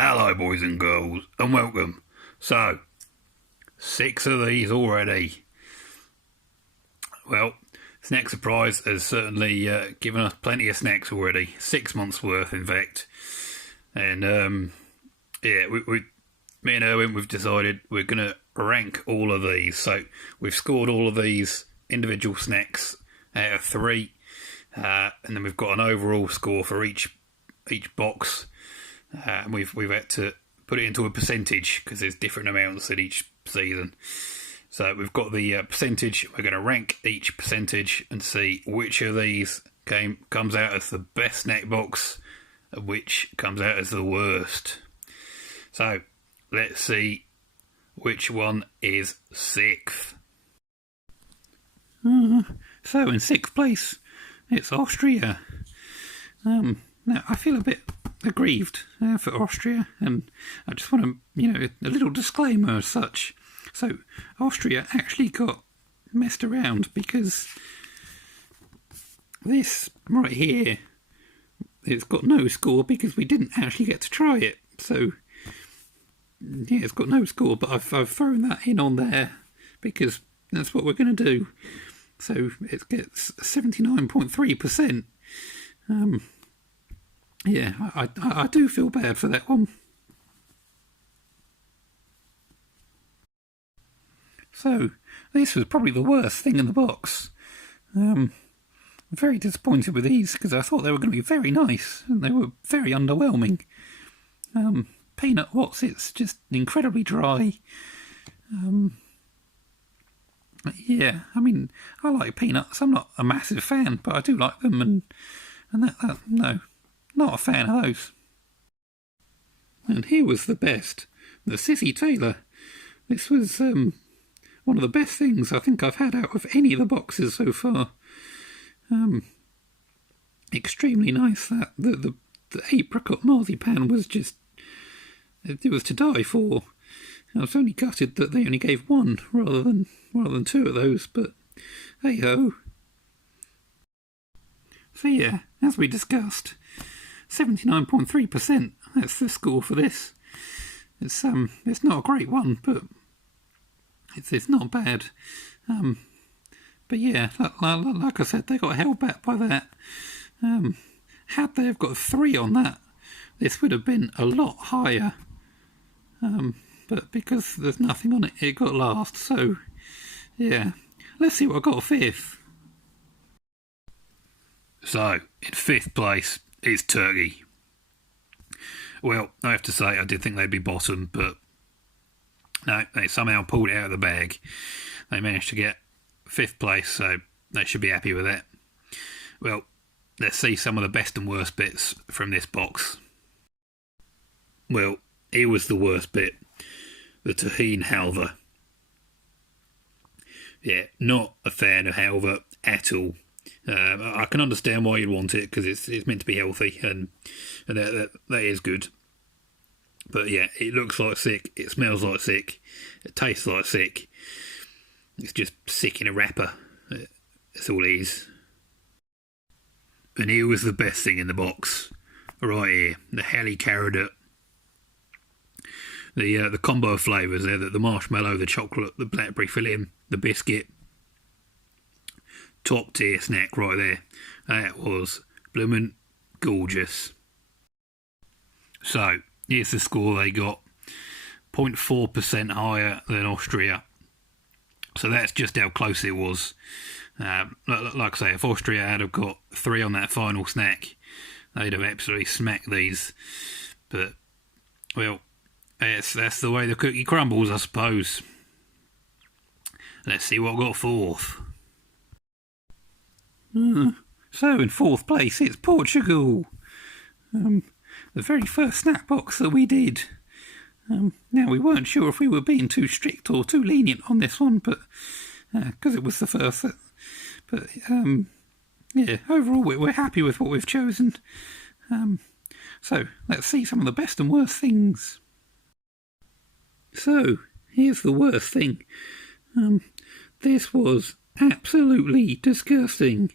Hello, boys and girls, and welcome. So, 6 of these already. Well, SnackSurprise has certainly given us plenty of snacks already. 6 months worth, in fact. And, yeah, me and Irwin, we've decided we're going to rank all of these. So, we've scored all of these individual snacks out of 3. And then we've got an overall score for each box. And we've had to put it into a percentage because there's different amounts at each season. So we've got the percentage. We're going to rank each percentage and see which of these comes out as the best snack box and which comes out as the worst. So let's see which one is 6th. So in 6th place, it's Austria. Now I feel a bit aggrieved for Austria, and I just want to, a little disclaimer as such. So Austria actually got messed around because this right here, it's got no score because we didn't actually get to try it. So yeah, it's got no score, but I've thrown that in on there because that's what we're going to do. So it gets 79.3%. Yeah, I do feel bad for that one. So, this was probably the worst thing in the box. I'm very disappointed with these because I thought they were going to be very nice and they were very underwhelming. Peanut What's-It's, just incredibly dry. Yeah, I mean, I like peanuts. I'm not a massive fan, but I do like them, and no. Not a fan of those. And here was the best. The Sissy Taylor. This was one of the best things I think I've had out of any of the boxes so far. Extremely nice. That the apricot marzipan was just, it was to die for. I was only gutted that they only gave one rather than 2 of those, but hey ho. So yeah, as we discussed, 79.3%. That's the score for this. It's not a great one, but it's not bad. But yeah, like I said, they got held back by that. Had they have got 3 on that, this would have been a lot higher. But because there's nothing on it, it got last. So yeah, let's see what I got 5th. So in 5th place, it's turkey. Well, I have to say I did think they'd be bottom, but no, they somehow pulled it out of the bag. They managed to get 5th place, so they should be happy with that. Well, let's see some of the best and worst bits from this box. Well, here was the worst bit. The tahine halva. Yeah, not a fan of halva at all. I can understand why you'd want it because it's meant to be healthy and that is good. But yeah, it looks like sick, it smells like sick, it tastes like sick. It's just sick in a wrapper. That's all it is. And here was the best thing in the box, right here, the heli carrot. The combo of flavours there, the marshmallow, the chocolate, the blackberry filling, the biscuit. Top tier snack right there. That was bloomin' gorgeous. So here's the score they got. 0.4% higher than Austria. So that's just how close it was. Like I say, if Austria had have got 3 on that final snack, they'd have absolutely smacked these. But well, that's the way the cookie crumbles, I suppose. Let's see what got 4th. So in 4th place, it's Portugal. The very first snack box that we did. Now we weren't sure if we were being too strict or too lenient on this one, but because it was the first. But yeah, overall we're happy with what we've chosen. So let's see some of the best and worst things. So here's the worst thing. This was absolutely disgusting.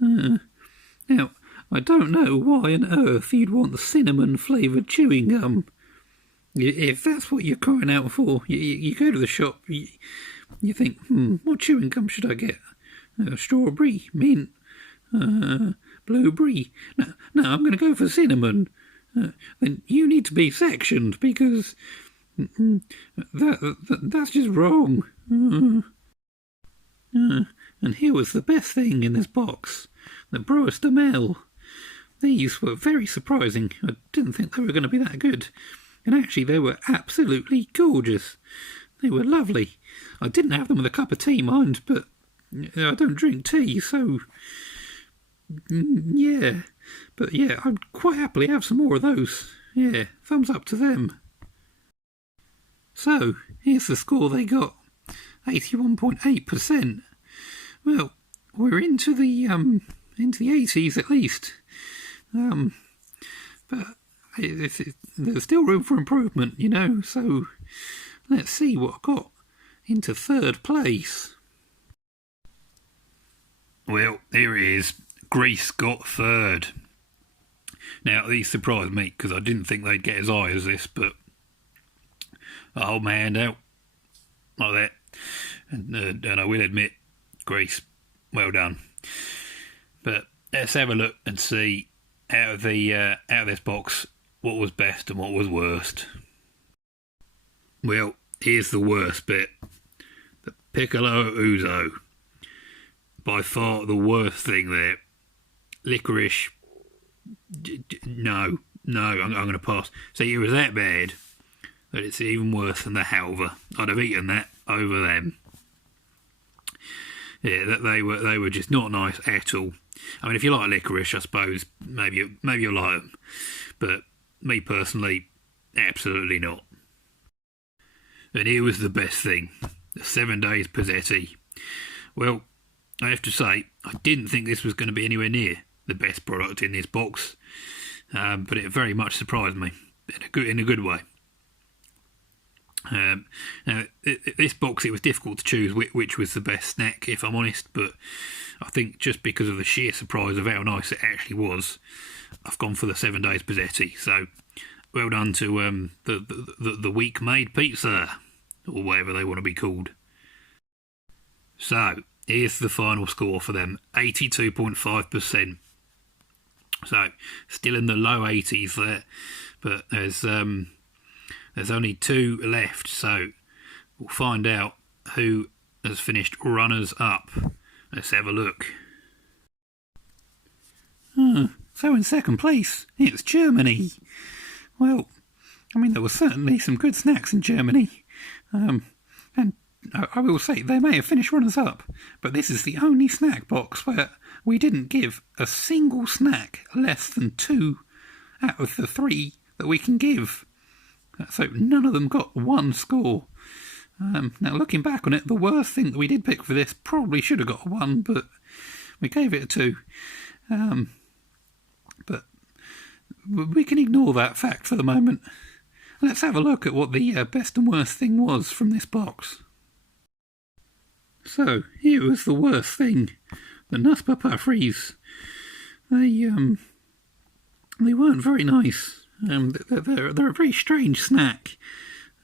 Now, I don't know why on earth you'd want cinnamon flavoured chewing gum If that's what you're crying out for, you go to the shop, you think, what chewing gum should I get? Strawberry, mint, blueberry. No, I'm going to go for cinnamon. Then you need to be sectioned because that's just wrong. And here was the best thing in this box, the Brewers de Mel. These were very surprising. I didn't think they were going to be that good. And actually they were absolutely gorgeous. They were lovely. I didn't have them with a cup of tea, mind, but I don't drink tea, so yeah. But yeah, I'd quite happily have some more of those. Yeah, thumbs up to them. So, here's the score they got. 81.8%. Well, we're into the 80s at least. But there's still room for improvement, you know, so let's see what I got into third place. Well, here it is. Greece got third. Now, these surprised me because I didn't think they'd get as high as this, but I hold my hand out like that. And I will admit, Greece, well done. But let's have a look and see out of this box what was best and what was worst. Well, here's the worst bit. The Piccolo Ouzo. By far the worst thing there. Licorice. No, I'm going to pass. See, it was that bad that it's even worse than the Halva. I'd have eaten that over them. Yeah, that they were just not nice at all. I mean, if you like licorice, I suppose maybe you'll like them, but me personally, absolutely not. And here was the best thing: the 7 days Pizzetti. Well, I have to say, I didn't think this was going to be anywhere near the best product in this box, but it very much surprised me in a good way. Now, this box, it was difficult to choose which was the best snack, if I'm honest, but I think just because of the sheer surprise of how nice it actually was, I've gone for the 7 days Pizzetti. So, well done to the week-made pizza, or whatever they want to be called. So, here's the final score for them, 82.5%. So, still in the low 80s there, but there's only 2 left, so we'll find out who has finished runners-up. Let's have a look. So in second place, it's Germany. Well, I mean, there were certainly some good snacks in Germany. And I will say, they may have finished runners-up, but this is the only snack box where we didn't give a single snack less than 2 out of the 3 that we can give. So none of them got 1 score. Now looking back on it, the worst thing that we did pick for this probably should have got a 1, but we gave it a 2. But we can ignore that fact for the moment. Let's have a look at what the best and worst thing was from this box. So here was the worst thing: the Nusper Parfries. They weren't very nice. They're a very strange snack,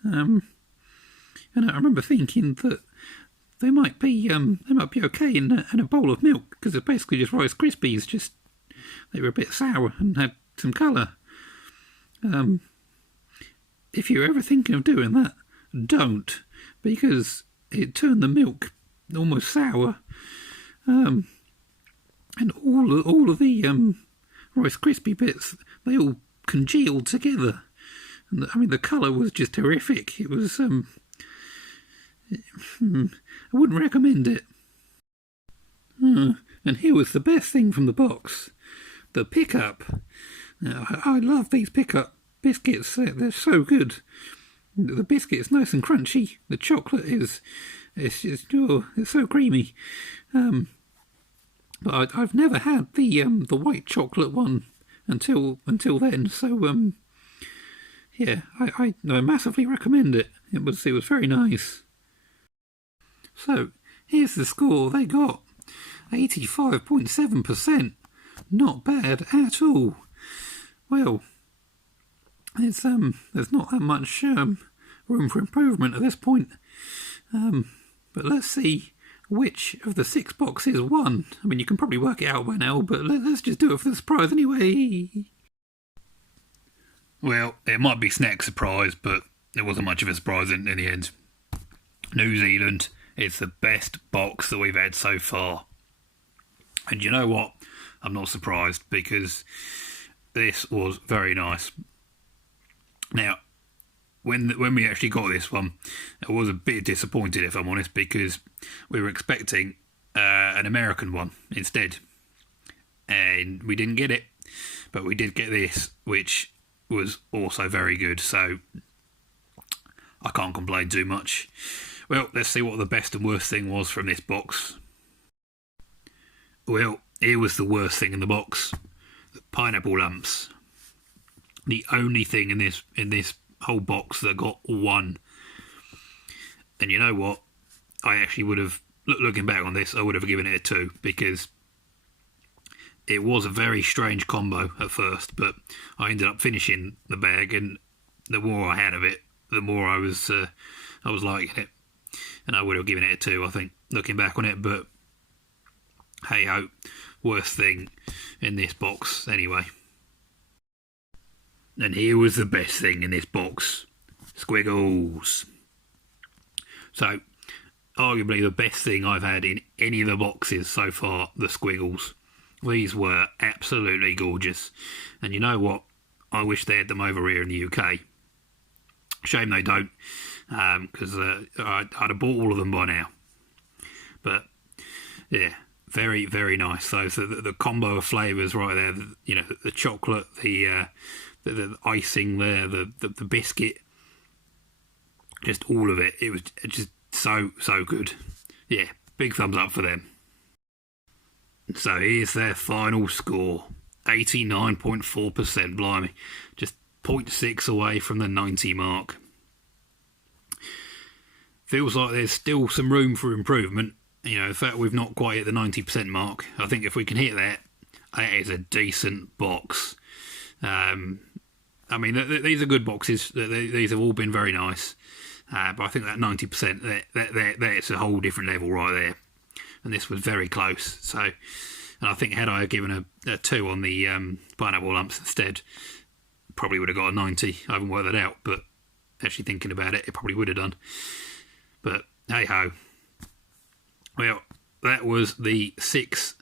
and I remember thinking that they might be okay in a bowl of milk, because it's basically just Rice Krispies. Just they were a bit sour and had some colour. If you're ever thinking of doing that, don't, because it turned the milk almost sour, and all of the Rice Krispie bits, they all congealed together, and I mean the colour was just horrific. It was I wouldn't recommend it. And here was the best thing from the box: the pickup. Now, I love these pickup biscuits. They're so good. The biscuit is nice and crunchy. The chocolate it's so creamy. But I've never had the white chocolate one until then. So yeah, I massively recommend it. It was very nice. So here's the score they got: 85.7%. Not bad at all. Well, there's not that much room for improvement at this point. But let's see which of the 6 boxes won. I mean, you can probably work it out by now, but let's just do it for the surprise anyway. Well, it might be SnackSurprise, but it wasn't much of a surprise in the end. New Zealand is the best box that we've had so far. And you know what? I'm not surprised, because this was very nice. Now, when we actually got this one, I was a bit disappointed, if I'm honest, because we were expecting an American one instead. And we didn't get it, but we did get this, which was also very good, so I can't complain too much. Well, let's see what the best and worst thing was from this box. Well, here was the worst thing in the box. The pineapple lumps. The only thing in this whole box that got 1. And you know what? I actually would have, looking back on this, I would have given it a 2, because it was a very strange combo at first, but I ended up finishing the bag, and the more I had of it, the more I was liking it, and I would have given it a 2, I think, looking back on it. But hey ho, worst thing in this box anyway. And here was the best thing in this box: squiggles. So, arguably the best thing I've had in any of the boxes so far, the squiggles. These were absolutely gorgeous. And you know what? I wish they had them over here in the UK. Shame they don't, because I'd have bought all of them by now. But yeah, very, very nice. So the combo of flavours right there, the chocolate, the icing there, the biscuit, just all of it. It was just so good. Yeah, big thumbs up for them. So here's their final score, 89.4%, blimey, just 0.6 away from the 90 mark. Feels like there's still some room for improvement. The fact we've not quite hit the 90% mark, I think if we can hit that, that is a decent box. I mean, these are good boxes. These have all been very nice. But I think that 90%, that's a whole different level right there. And this was very close. So, and I think had I given a 2 on the pineapple lumps instead, probably would have got a 90. I haven't worked that out, but actually thinking about it, it probably would have done. But hey ho. Well, that was the 6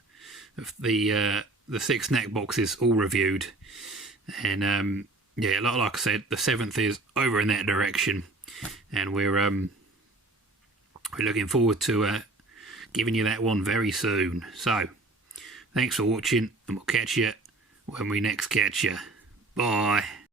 snack boxes all reviewed, and yeah, like I said, the 7th is over in that direction, and we're looking forward to giving you that one very soon. So, thanks for watching, and we'll catch you when we next catch you. Bye.